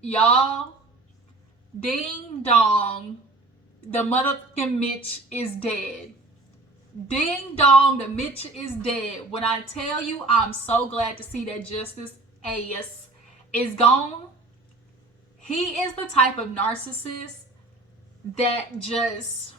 Y'all, ding dong, the motherfucking Mitch is dead. Ding dong, the Mitch is dead. When I tell you, I'm so glad to see that Justice Ace is gone. He is the type of narcissist that just,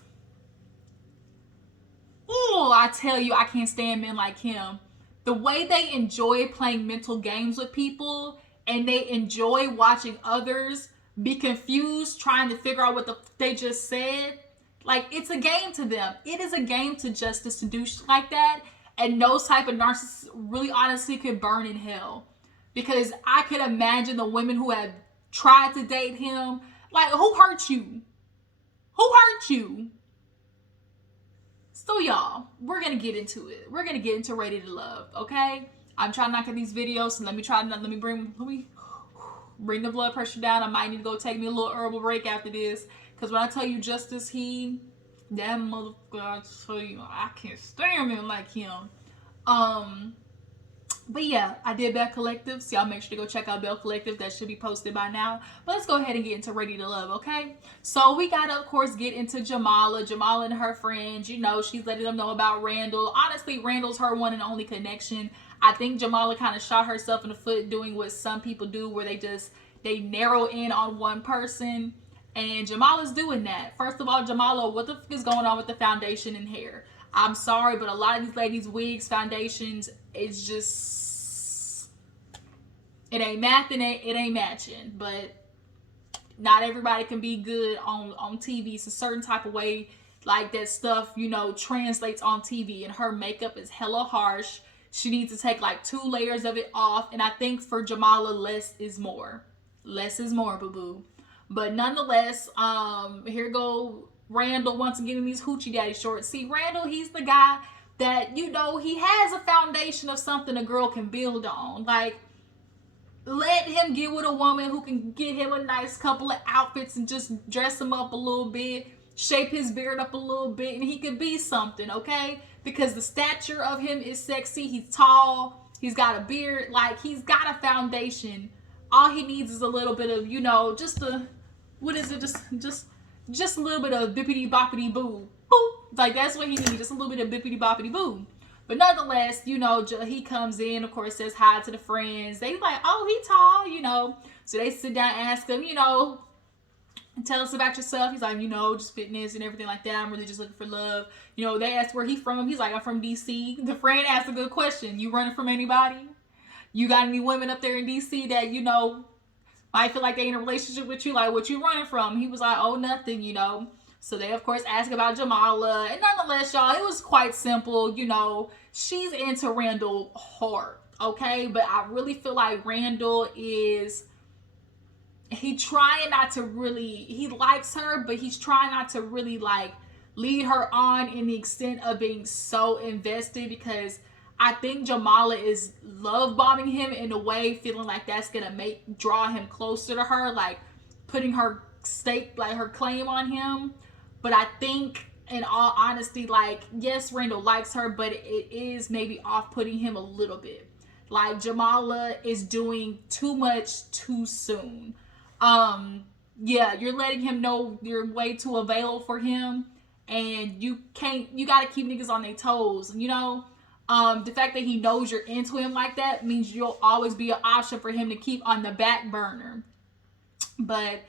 ooh, I tell you, I can't stand men like him. The way they enjoy playing mental games with people and they enjoy watching others be confused trying to figure out what they just said. Like, it's a game to them. It is a game to Justice to do shit like that. And those type of narcissists really honestly could burn in hell. Because I could imagine the women who have tried to date him. Like, who hurt you? Who hurt you? So y'all, we're gonna get into it. We're gonna get into Ready to Love, okay? I'm trying to knock out these videos, so let me bring the blood pressure down. I might need to go take me a little herbal break after this. Cause when I tell you Justice, that motherfucker, I tell you, I can't stand him like him. But yeah, I did Bell Collective, so y'all make sure to go check out Bell Collective. That should be posted by now. But let's go ahead and get into Ready to Love, okay? So we gotta, of course, get into Jamala. Jamala and her friends, you know, she's letting them know about Randall. Honestly, Randall's her one and only connection. I think Jamala kind of shot herself in the foot doing what some people do, where they narrow in on one person. And Jamala's doing that. First of all, Jamala, what the fuck is going on with the foundation and hair? I'm sorry, but a lot of these ladies' wigs, foundations, it's just, it ain't matching. It ain't matching. But not everybody can be good on TV. It's a certain type of way, like that stuff, you know, translates on TV. And her makeup is hella harsh. She needs to take like 2 layers of it off. And I think for Jamala, less is more. Less is more, boo-boo. But nonetheless, here go Randall once again in these hoochie daddy shorts. See, Randall, he's the guy that, you know, he has a foundation of something a girl can build on. Like, let him get with a woman who can get him a nice couple of outfits and just dress him up a little bit, shape his beard up a little bit, and he could be something, okay? Because the stature of him is sexy. He's tall. He's got a beard. Like, he's got a foundation. All he needs is a little bit of, you know, just a, what is it? Just a little bit of bippity boppity boo. Boop. Like, that's what he needs. Just a little bit of bippity boppity boo. But nonetheless, you know, he comes in, of course, says hi to the friends. They like, oh, he tall, you know. So they sit down and ask him, you know, tell us about yourself. He's like, you know, just fitness and everything like that. I'm really just looking for love. You know, they ask where he's from. He's like, I'm from DC. The friend asked a good question. You running from anybody? You got any women up there in DC that, you know, might feel like they in a relationship with you? Like, what you running from? He was like, oh, nothing, you know. So they, of course, ask about Jamala. And nonetheless, y'all, it was quite simple. You know, she's into Randall hard, okay? But I really feel like Randall is, he trying not to really, he likes her, but he's trying not to really, like, lead her on in the extent of being so invested, because I think Jamala is love bombing him in a way, feeling like that's gonna draw him closer to her, like putting her stake, like her claim on him. But I think, in all honesty, like, yes, Randall likes her, but it is maybe off-putting him a little bit. Like, Jamala is doing too much too soon. Yeah, you're letting him know you're way too available for him, and you gotta keep niggas on their toes, you know? The fact that he knows you're into him like that means you'll always be an option for him to keep on the back burner. But,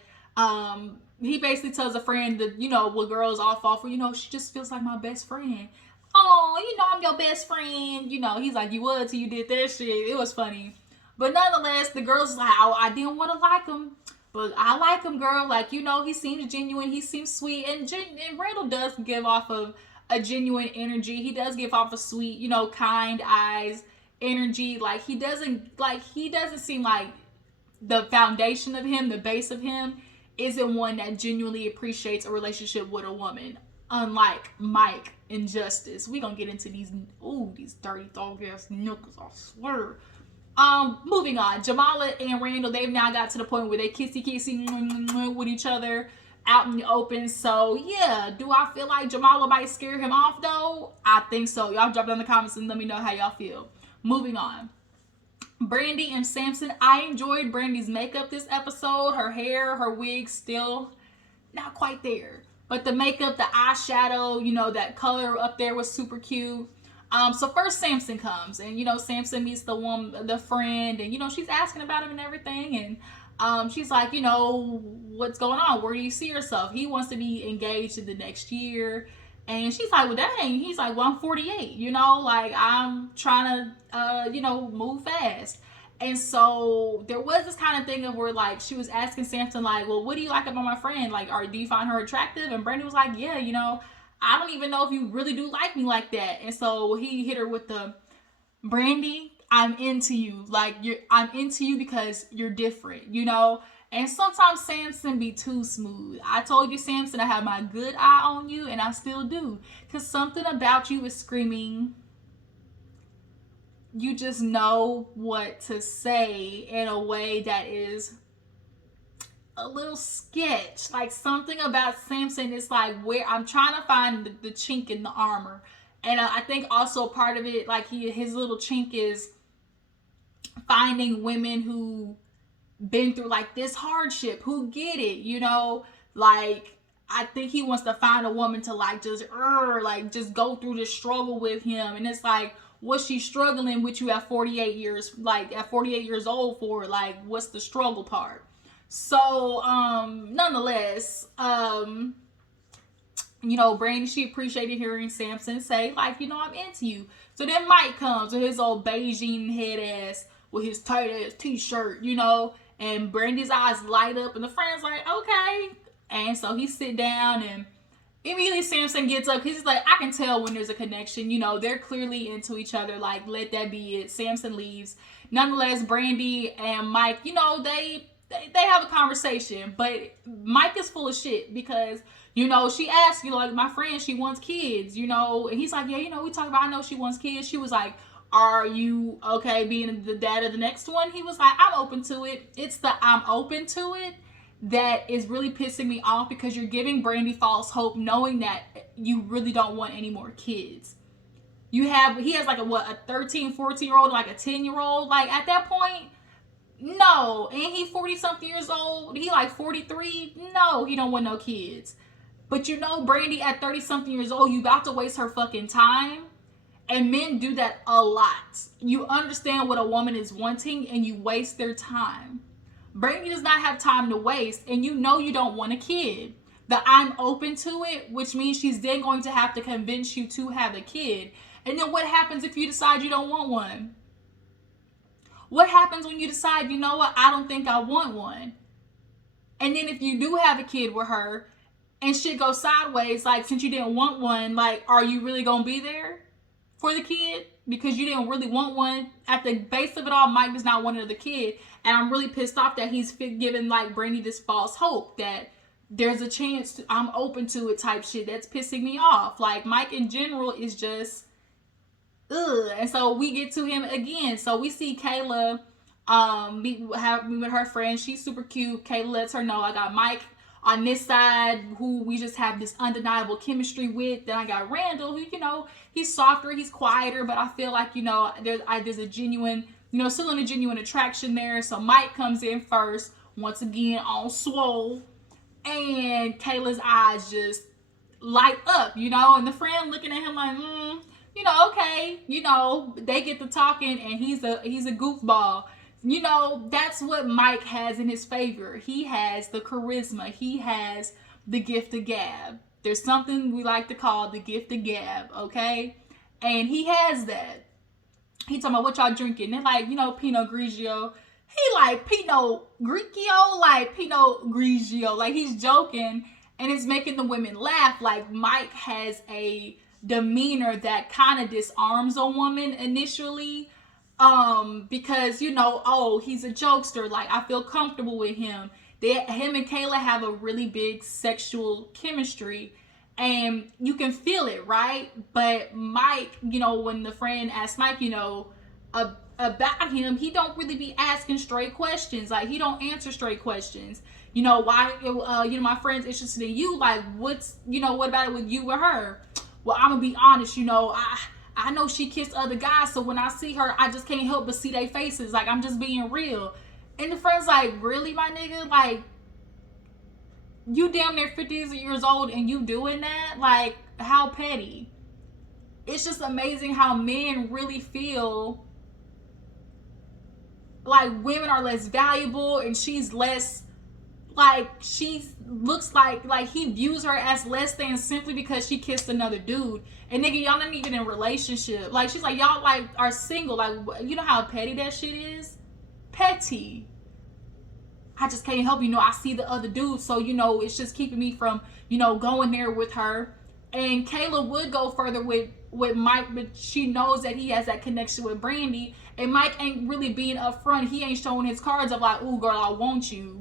he basically tells a friend that, you know, what girls all fall for, you know, she just feels like my best friend. Oh, you know, I'm your best friend. You know, he's like, you would till you did that shit. It was funny. But nonetheless, the girl's like, oh, I didn't want to like him. But I like him, girl. Like, you know, he seems genuine. He seems sweet. And Randall does give off of a genuine energy. He does give off a sweet, you know, kind eyes energy. Like, he doesn't seem like the foundation of him, the base of him, isn't one that genuinely appreciates a relationship with a woman. Unlike Mike and Justice. We gonna get into these dirty dog ass knuckles, I swear. Moving on. Jamala and Randall, they've now got to the point where they kissy with each other out in the open. So yeah, do I feel like Jamala might scare him off though? I think so. Y'all drop down in the comments and let me know how y'all feel. Moving on. Brandy and Samson, I enjoyed Brandy's makeup this episode. Her hair, her wig, still not quite there. But the makeup, the eyeshadow, that color up there was super cute. So first Samson comes, and Samson meets the woman, the friend, and she's asking about him and everything, and she's like, what's going on? Where do you see yourself? He wants to be engaged in the next year. And she's like, well, dang. He's like, well, I'm 48, like I'm trying to, move fast. And so there was this kind of thing of where, like, she was asking Samson, like, well, what do you like about my friend? Like, do you find her attractive? And Brandy was like, yeah, I don't even know if you really do like me like that. And so he hit her with the, Brandy, I'm into you. Like, I'm into you because you're different, And sometimes Samson be too smooth. I told you, Samson, I have my good eye on you, and I still do. Because something about you is screaming, you just know what to say in a way that is a little sketch. Like, something about Samson is like, where I'm trying to find the chink in the armor. And I think also part of it, like, his little chink is finding women who been through like this hardship, who get it, like, I think he wants to find a woman to like just go through this struggle with him. And it's like, what's she struggling with you at 48 years, like at 48 years old for? Like, what's the struggle part? So nonetheless, Brandy, she appreciated hearing Samson say, like, I'm into you. So then Mike comes with his old Beijing head ass with his tight ass t-shirt, and Brandy's eyes light up, and the friend's like, okay. And so he sit down, and immediately Samson gets up. He's like, I can tell when there's a connection. They're clearly into each other. Like, let that be it. Samson leaves. Nonetheless, Brandy and Mike, they have a conversation. But Mike is full of shit because, she asked, like, my friend, she wants kids, and he's like, yeah, we talk about, I know she wants kids. She was like, are you okay being the dad of the next one? He was like, I'm open to it. It's the I'm open to it that is really pissing me off, because you're giving Brandy false hope, knowing that you really don't want any more kids. He has like a 13, 14-year-old, like a 10-year-old. Like, at that point, no. And he 40 something years old. He like 43. No, he don't want no kids. But Brandy at 30 something years old, you about to waste her fucking time. And men do that a lot. You understand what a woman is wanting, and you waste their time. Brandy does not have time to waste, and you don't want a kid. The I'm open to it, which means she's then going to have to convince you to have a kid. And then what happens if you decide you don't want one? What happens when you decide, I don't think I want one? And then if you do have a kid with her, and shit goes sideways, like, since you didn't want one, like, are you really gonna be there for the kid? Because you didn't really want one. At the base of it all, Mike does not want another kid. And I'm really pissed off that he's giving, like, Brandy this false hope that there's a chance I'm open to it type shit. That's pissing me off. Like, Mike in general is just, ugh. And so we get to him again. So we see Kayla meet with her friend. She's super cute. Kayla lets her know, I got Mike on this side, who we just have this undeniable chemistry with. Then I got Randall, who, he's softer, he's quieter, but I feel like, there's a genuine, still a genuine attraction there. So Mike comes in first, once again, on swole. And Kayla's eyes just light up, and the friend looking at him like, okay, they get to talking, and he's a goofball. That's what Mike has in his favor. He has the charisma. He has the gift of gab. There's something we like to call the gift of gab, okay? And he has that. He talking about what y'all drinking. They're like, Pinot Grigio. He like Pinot Grigio, like Pinot Grigio. Like, he's joking, and it's making the women laugh. Like, Mike has a demeanor that kind of disarms a woman initially. Because, he's a jokester. Like, I feel comfortable with him. Him and Kayla have a really big sexual chemistry, and you can feel it, right? But Mike, when the friend asks Mike, about him, he don't really be asking straight questions. Like, he don't answer straight questions. Why, my friend's interested in you. Like, what about it with you or her? Well, I'm gonna be honest, I know she kissed other guys, so when I see her, I just can't help but see their faces. Like, I'm just being real. And the friend's like, really, my nigga? Like, you damn near 50 years old and you doing that? Like, how petty. It's just amazing how men really feel like women are less valuable and she's less, like, she looks like he views her as less than simply because she kissed another dude. And nigga, y'all not even in a relationship. Like, she's like, y'all like are single. Like, you know how petty that shit is? Petty. I just can't help, I see the other dude, so it's just keeping me from going there with her. And Kayla would go further with Mike, but she knows that he has that connection with Brandy, and Mike ain't really being upfront. He ain't showing his cards of like, ooh girl, I want you.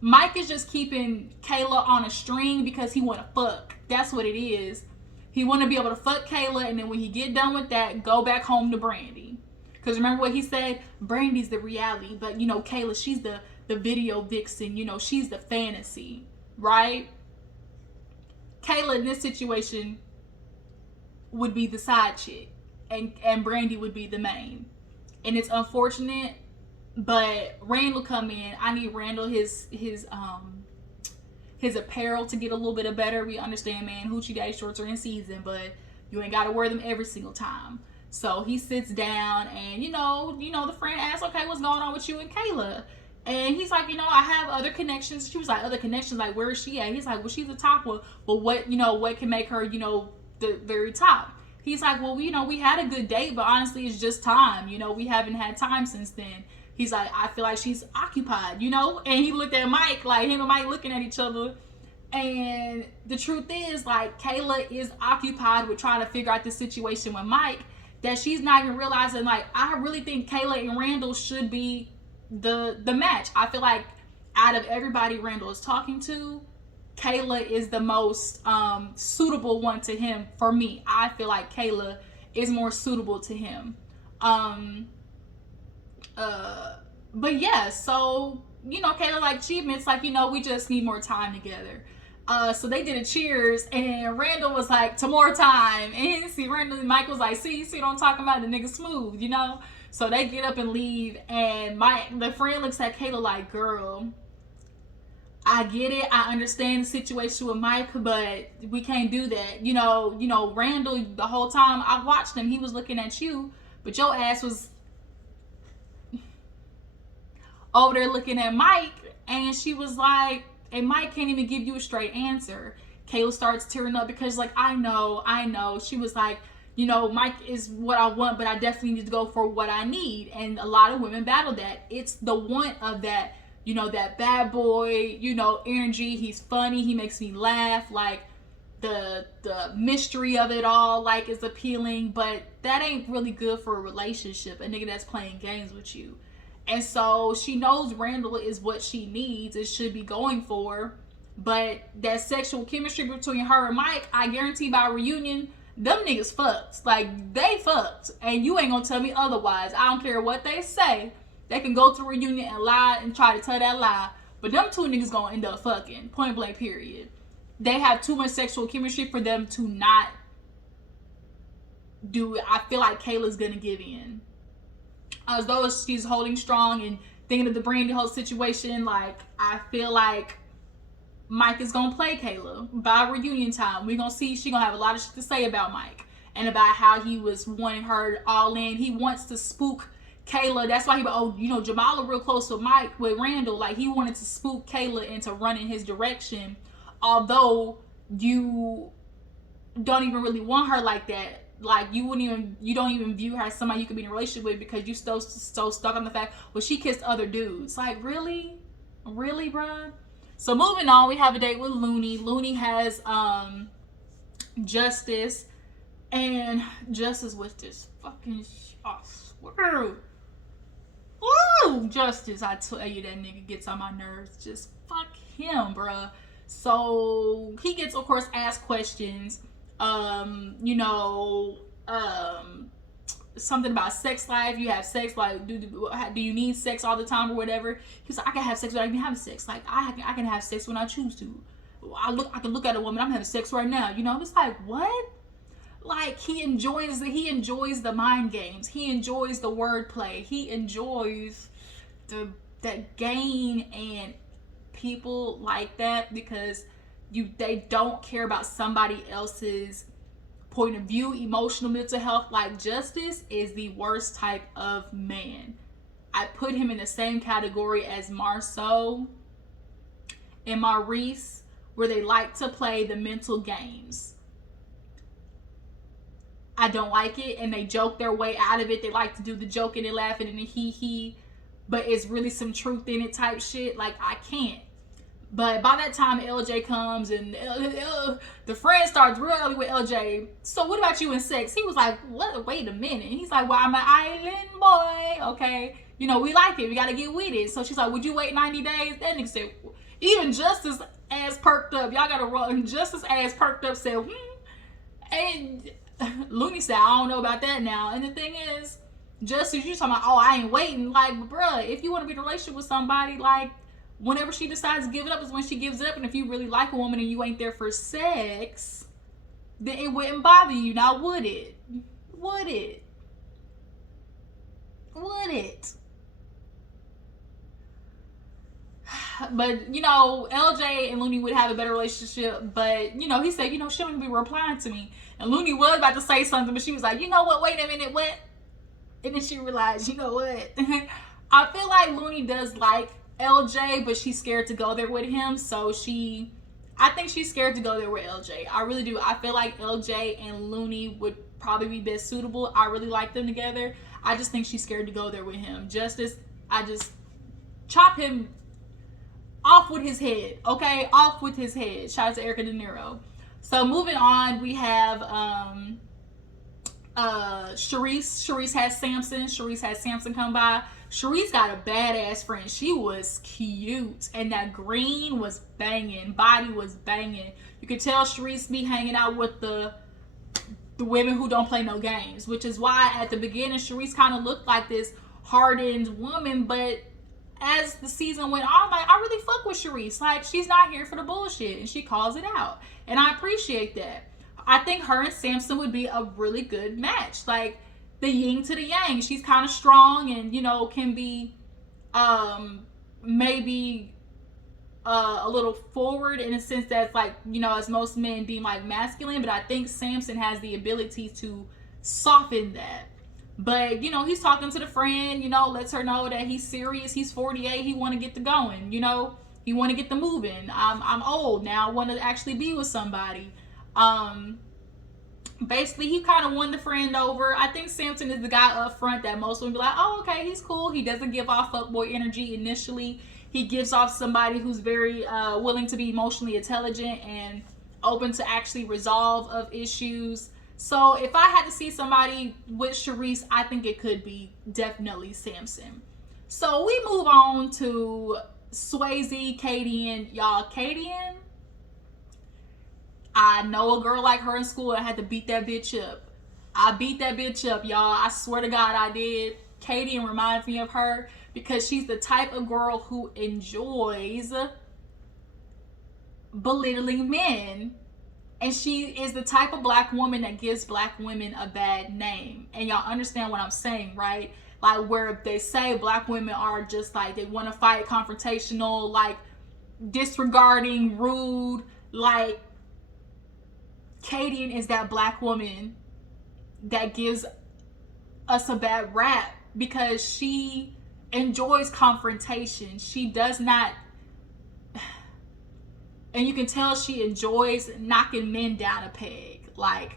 Mike is just keeping Kayla on a string because he want to fuck. That's what it is. He want to be able to fuck Kayla, and then when he get done with that, go back home to Brandy. Because remember what he said? Brandy's the reality, but Kayla, she's the video vixen. She's the fantasy, right? Kayla in this situation would be the side chick, and Brandy would be the main. And it's unfortunate, but Randall come in. I need Randall his apparel to get a little bit better. We understand, man, hoochie daddy shorts are in season, but you ain't gotta wear them every single time. So he sits down, and the friend asks, okay, what's going on with you and Kayla? And he's like, I have other connections. She was like, other connections, like, where is she at? He's like, well, she's the top one, but what can make her, the very top? He's like, well, we had a good date, but honestly, it's just time. We haven't had time since then. He's like, I feel like she's occupied, and he looked at Mike, like him and Mike looking at each other. And the truth is, like, Kayla is occupied with trying to figure out this situation with Mike, that she's not even realizing. Like, I really think Kayla and Randall should be the match. I feel like out of everybody Randall is talking to, Kayla is the most suitable one to him. For me, I feel like Kayla is more suitable to him. But yeah, so Kayla like she admits, like, we just need more time together. So they did a cheers, and Randall was like, to more time. And see, Randall and Mike was like, see what I'm talking about? The nigga smooth, So they get up and leave, and the friend looks at Kayla like, girl, I get it. I understand the situation with Mike, but we can't do that. Randall, the whole time I watched him, he was looking at you, but your ass was over there looking at Mike, and she was like, and Mike can't even give you a straight answer. Kayla starts tearing up because, like, I know. She was like, Mike is what I want, but I definitely need to go for what I need. And a lot of women battle that. It's the want of that, that bad boy, energy. He's funny. He makes me laugh. Like, the mystery of it all, like, is appealing, but that ain't really good for a relationship. A nigga that's playing games with you. And so she knows Randall is what she needs and should be going for. But that sexual chemistry between her and Mike, I guarantee by reunion, them niggas fucked. Like, they fucked. And you ain't gonna tell me otherwise. I don't care what they say. They can go to reunion and lie and try to tell that lie. But them two niggas gonna end up fucking. Point blank, period. They have too much sexual chemistry for them to not do it. I feel like Kayla's gonna give in. As though she's holding strong and thinking of the Brandy whole situation, like, I feel like Mike is gonna play Kayla by reunion time. We're gonna see she gonna have a lot of shit to say about Mike and about how he was wanting her all in. He wants to spook Kayla. That's why Jamala real close with Randall. Like, he wanted to spook Kayla into running his direction, although you don't even really want her like that. Like, you don't even view her as somebody you could be in a relationship with because you so stuck on the fact, well, she kissed other dudes. Like, really, bruh? So moving on, we have a date with Looney. Looney has Justice, and Justice with this fucking, I swear. Woo! Justice, I tell you, that nigga gets on my nerves. Just fuck him, bruh. So he gets, of course, asked questions. Something about sex life. You have sex, like, do you need sex all the time or whatever? He's like, I can have sex without even having sex. Like, I can have sex when I choose to. I can look at a woman, I'm having sex right now. It's like, what? Like, he enjoys the mind games. He enjoys the wordplay. He enjoys that gain, and people like that because they don't care about somebody else's point of view, emotional, mental health. Like, Justice is the worst type of man. I put him in the same category as Marceau and Maurice, where they like to play the mental games. I don't like it, and they joke their way out of it. They like to do the joking and laughing and the hee, but it's really some truth in it type shit. Like, I can't. But by that time, LJ comes, and the friend starts real early with LJ. So what about you and sex? He was like, what? Wait a minute. And he's like, well, I'm an island boy. Okay. You know, we like it. We got to get with it. So she's like, would you wait 90 days? That nigga said, even Justice ass perked up. Y'all got to run. Justice ass perked up said, And Looney said, I don't know about that now. And the thing is, Justice, you talking about, oh, I ain't waiting. Like, bruh, if you want to be in a relationship with somebody, like, whenever she decides to give it up is when she gives it up. And if you really like a woman and you ain't there for sex, then it wouldn't bother you. Now, would it? Would it? Would it? But, you know, LJ and Looney would have a better relationship. But, you know, he said, you know, she don't be replying to me. And Looney was about to say something, but she was like, you know what? Wait a minute. What? And then she realized, you know what? I feel like Looney does like LJ, but she's scared to go there with him. So I think she's scared to go there with LJ. I really do. I feel like LJ and Looney would probably be best suitable. I really like them together. I just think she's scared to go there with him. Justice, I just chop him off with his head. Okay? Off with his head. Shout out to Erica De Niro. So moving on, we have Sharice. Sharice has Samson. Sharice has Samson come by. Sharice got a badass friend. She was cute. And that green was banging. Body was banging. You could tell Sharice be hanging out with the women who don't play no games. Which is why at the beginning, Sharice kind of looked like this hardened woman. But as the season went on, like, I really fuck with Sharice. Like, she's not here for the bullshit. And she calls it out. And I appreciate that. I think her and Samson would be a really good match. Like, the yin to the yang. She's kind of strong and, you know, can be maybe a little forward in a sense that's like, you know, as most men deem like masculine. But I think Samson has the ability to soften that. But, you know, he's talking to the friend, you know, lets her know that he's serious. He's 48. He want to get the going, you know. He want to get the moving. I'm old now. I want to actually be with somebody. Basically, he kind of won the friend over. I think Samson is the guy up front that most women be like, oh, okay, he's cool. He doesn't give off fuckboy energy initially. He gives off somebody who's very willing to be emotionally intelligent and open to actually resolve of issues. So if I had to see somebody with Sharice, I think it could be definitely Samson. So we move on to Swasey, Kadian. Y'all, Kadian, I know a girl like her in school. I had to beat that bitch up. I beat that bitch up, y'all. I swear to God I did. Kadian reminds me of her because she's the type of girl who enjoys belittling men. And she is the type of black woman that gives black women a bad name. And y'all understand what I'm saying, right? Like, where they say black women are just like, they want to fight, confrontational, like disregarding, rude. Like, Kadian is that black woman that gives us a bad rap because she enjoys confrontation. She does not, and you can tell she enjoys knocking men down a peg. Like,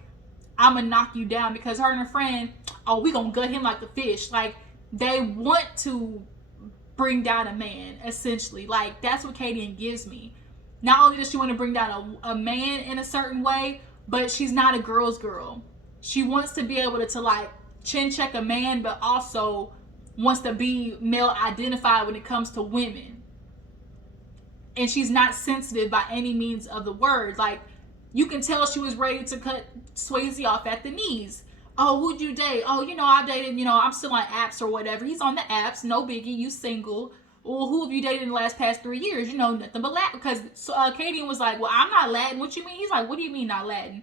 I'm gonna knock you down, because her and her friend, oh, we gonna gut him like a fish. Like, they want to bring down a man, essentially. Like, that's what Kadian gives me. Not only does she want to bring down a man in a certain way, but she's not a girl's girl. She wants to be able to like chin check a man, but also wants to be male identified when it comes to women. And she's not sensitive by any means of the word. Like, you can tell she was ready to cut Swasey off at the knees. Oh, who'd you date? Oh, you know, I dated, you know, I'm still on apps or whatever. He's on the apps, no biggie, you single. Well, who have you dated in the past 3 years? You know, nothing but Latin. Because Kadian was like, well, I'm not Latin. What you mean? He's like, what do you mean not Latin?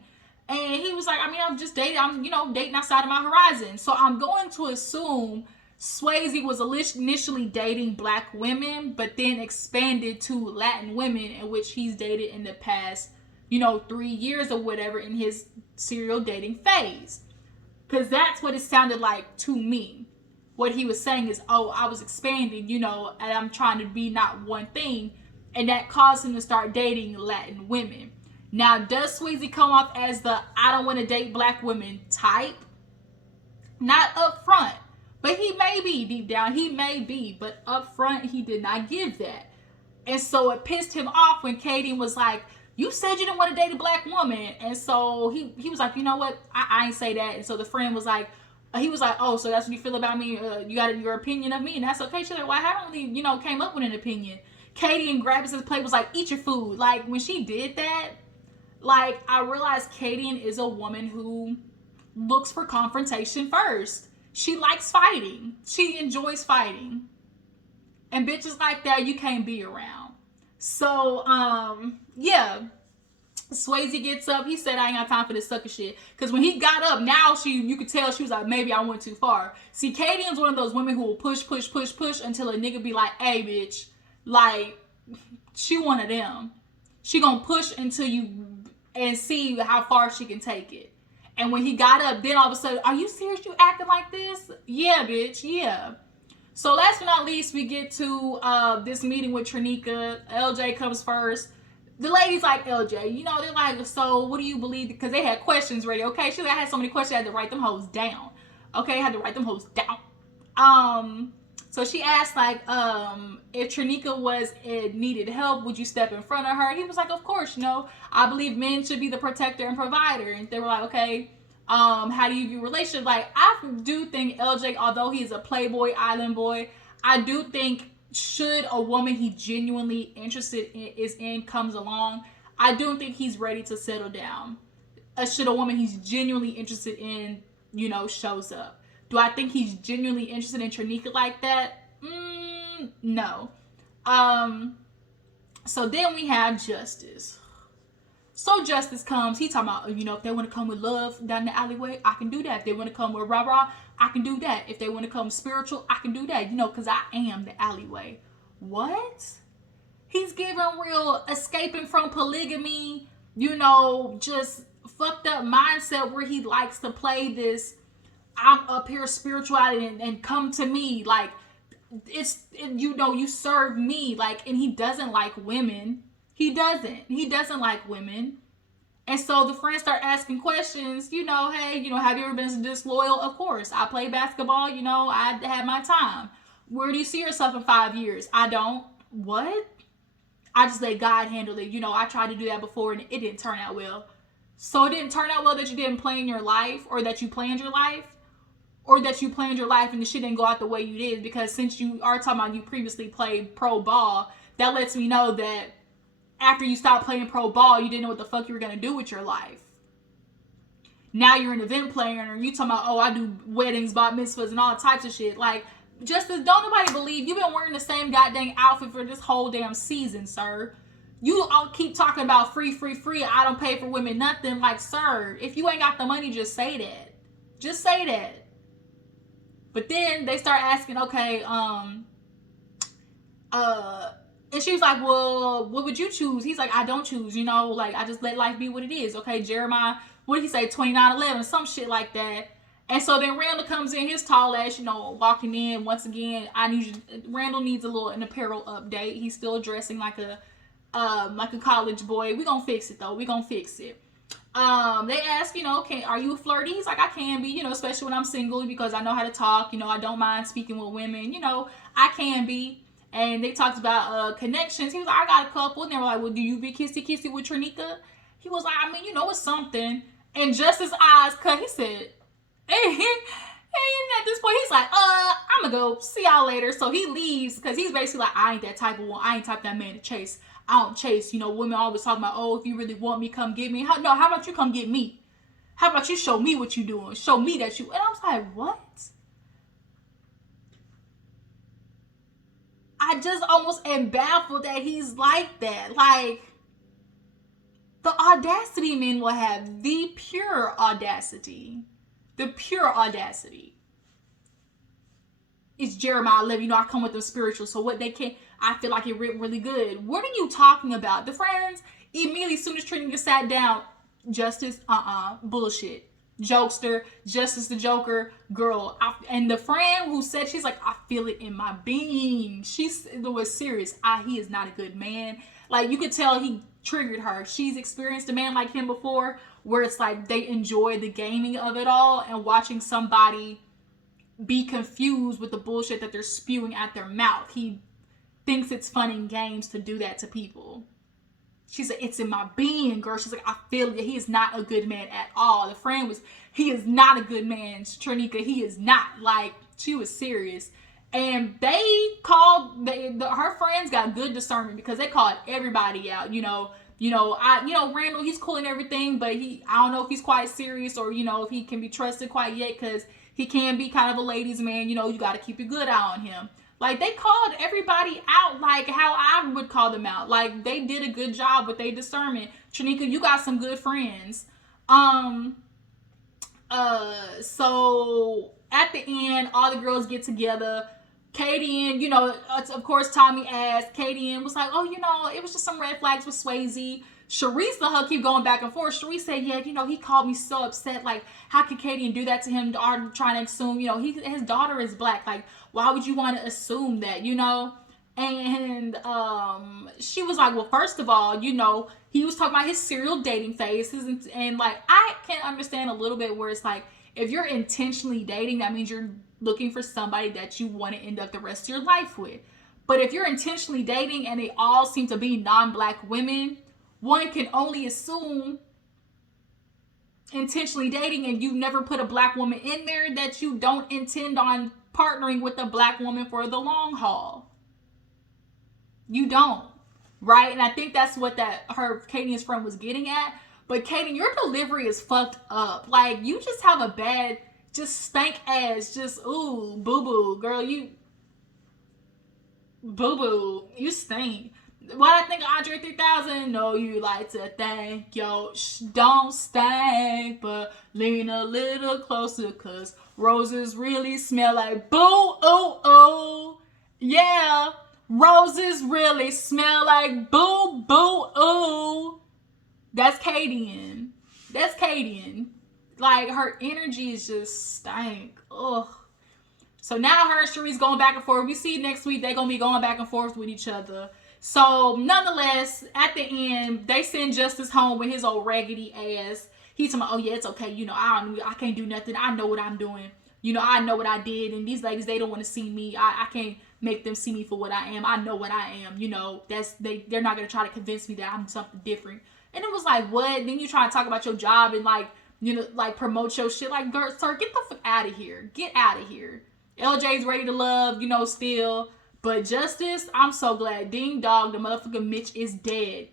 And he was like, I mean, I'm just dating. I'm, dating outside of my horizon. So I'm going to assume Swasey was initially dating black women, but then expanded to Latin women, in which he's dated in the past, 3 years or whatever in his serial dating phase. Because that's what it sounded like to me. What he was saying is, oh, I was expanding, and I'm trying to be not one thing. And that caused him to start dating Latin women. Now, does Swasey come off as the I don't want to date black women type? Not up front. But he may be deep down. He may be. But up front, he did not give that. And so it pissed him off when Kadian was like, you said you didn't want to date a black woman. And so he was like, you know what? I ain't say that. And so the friend was like, he was like, oh, so that's what you feel about me? You got your opinion of me? And that's okay. She's like, well, I haven't really, came up with an opinion. Kadian grabbed his plate, was like, eat your food. Like, when she did that, like, I realized Kadian is a woman who looks for confrontation first. She likes fighting. She enjoys fighting. And bitches like that, you can't be around. So, yeah. Swasey gets up. He said, I ain't got time for this sucker shit. Because when he got up, now you could tell she was like, maybe I went too far. See, Kadian's one of those women who will push until a nigga be like, hey, bitch. Like, she one of them. She gonna push until you and see how far she can take it. And when he got up, then all of a sudden, are you serious? You acting like this? Yeah, bitch. Yeah. So last but not least, we get to this meeting with Tranika. LJ comes first. The ladies like LJ. They're like, so what do you believe? Because they had questions ready. Okay, I had so many questions, I had to write them hoes down. Okay, I had to write them hoes down. So she asked, like, if Tranika needed help, would you step in front of her? He was like, of course, I believe men should be the protector and provider. And they were like, okay, how do you view relationships? Like, I do think LJ, although he's a playboy, island boy, I do think should a woman he genuinely is in comes along, I do think he's ready to settle down. Should a woman he's genuinely interested in, shows up. Do I think he's genuinely interested in Tranika like that? No. So then we have Justice. So Justice comes. He talking about, if they want to come with love down the alleyway, I can do that. If they want to come with rah-rah, I can do that. If they want to come spiritual, I can do that. Because I am the alleyway. What? He's giving real escaping from polygamy, just fucked up mindset where he likes to play this I'm up here spirituality and come to me. Like, you serve me. Like, and he doesn't like women. He doesn't like women. And so the friends start asking questions, hey, have you ever been disloyal? Of course. I play basketball, I had my time. Where do you see yourself in 5 years? I don't. What? I just let God handle it. I tried to do that before and it didn't turn out well. So it didn't turn out well that you didn't plan your life, or that you planned your life, or that you planned your life and the shit didn't go out the way you did. Because since you are talking about you previously played pro ball, that lets me know that after you stopped playing pro ball, you didn't know what the fuck you were going to do with your life. Now you're an event planner and you talking about, oh, I do weddings, bat mitzvahs, and all types of shit. Like, Justice, don't nobody believe you've been wearing the same goddamn outfit for this whole damn season, sir. You all keep talking about free, I don't pay for women, nothing. Like, sir, if you ain't got the money, just say that. Just say that. But then they start asking, okay, and she was like, well, what would you choose? He's like, I don't choose, like, I just let life be what it is. Okay, Jeremiah, what did he say, 29:11, some shit like that. And so then Randall comes in, his tall ass, walking in. Once again, Randall needs an apparel update. He's still dressing like a college boy. We gonna fix it though. We gonna fix it. They ask, are you flirty? He's like, I can be, especially when I'm single, because I know how to talk. I don't mind speaking with women. I can be. And they talked about connections. He was like, I got a couple. And they were like, well, do you be kissy with Tranika? He was like, I mean, it's something. And Justice's eyes cut. He said, hey, at this point, he's like, I'm gonna go. See y'all later. So he leaves because he's basically like, I ain't that type of one. I ain't type of that man to chase. I don't chase. Women always talking about, oh, if you really want me, come get me. How about you come get me? How about you show me what you doing? Show me that you. And I was like, what? I just almost am baffled that he's like that. Like, The audacity men will have, the pure audacity. The pure audacity. It's Jeremiah 11. You know, I come with them spiritual. So what they can, I feel like it went really good. What are you talking about? The friends, immediately as soon as Tranika sat down, Justice, bullshit. Jokester, Justice the Joker, girl. And the friend who said, she's like, I feel it in my being. She was serious. He is not a good man. Like, you could tell he triggered her. She's experienced a man like him before, where it's like they enjoy the gaming of it all and watching somebody be confused with the bullshit that they're spewing at their mouth. He thinks it's fun and games to do that to people. She's like, it's in my being, girl. She's like, I feel it. He is not a good man at all. The friend was, he is not a good man, Tranika. He is not. Like, she was serious. And they called, her friends got good discernment because they called everybody out. Randall, he's cool and everything, but I don't know if he's quite serious or, if he can be trusted quite yet, because he can be kind of a ladies' man. You got to keep a good eye on him. Like, they called everybody out like how I would call them out. Like, they did a good job with their discernment. Tranika, you got some good friends. So at the end, all the girls get together. Kadian, of course, Tommy asked. Kadian was like, it was just some red flags with Swasey. Sharice and her keep going back and forth. Sharice said, yeah, he called me so upset. Like, how could Kadian do that to him? Trying to assume, his daughter is black. Like, why would you want to assume that, And she was like, well, first of all, he was talking about his serial dating phase. And like, I can understand a little bit where it's like, if you're intentionally dating, that means you're looking for somebody that you want to end up the rest of your life with. But if you're intentionally dating and they all seem to be non-black women, one can only assume intentionally dating and you never put a black woman in there that you don't intend on partnering with a black woman for the long haul. You don't, right? And I think that's what Kadian's friend was getting at. But Kadian, your delivery is fucked up. Like, you just have a bad, just stank ass, just, ooh, boo-boo. Girl, boo-boo, you stink. What I think of Andre 3000? No, you like to thank yo. Don't stank, but lean a little closer, cause roses really smell like boo. Oh, oh, yeah. Roses really smell like boo, boo, ooh. That's Kadian. That's Kadian. Like, her energy is just stank. Ugh. So now her and Sharice going back and forth. We see next week they're gonna be going back and forth with each other. So, nonetheless, at the end, they send Justice home with his old raggedy ass. He's talking about, oh, yeah, it's okay. I can't do nothing. I know what I'm doing. I know what I did. And these ladies, they don't want to see me. I can't make them see me for what I am. I know what I am. They're not going to try to convince me that I'm something different. And it was like, what? Then you try to talk about your job and, like, promote your shit. Like, girl, sir, get the fuck out of here. Get out of here. LJ's ready to love, still. But Justice, I'm so glad. Ding dog, the motherfucking Mitch is dead.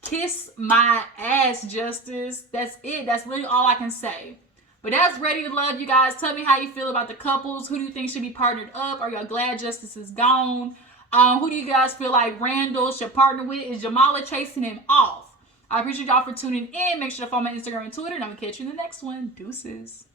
Kiss my ass, Justice. That's it. That's literally all I can say. But that's Ready to Love, you guys. Tell me how you feel about the couples. Who do you think should be partnered up? Are y'all glad Justice is gone? Who do you guys feel like Randall should partner with? Is Jamala chasing him off? I appreciate y'all for tuning in. Make sure to follow my Instagram and Twitter. And I'm going to catch you in the next one. Deuces.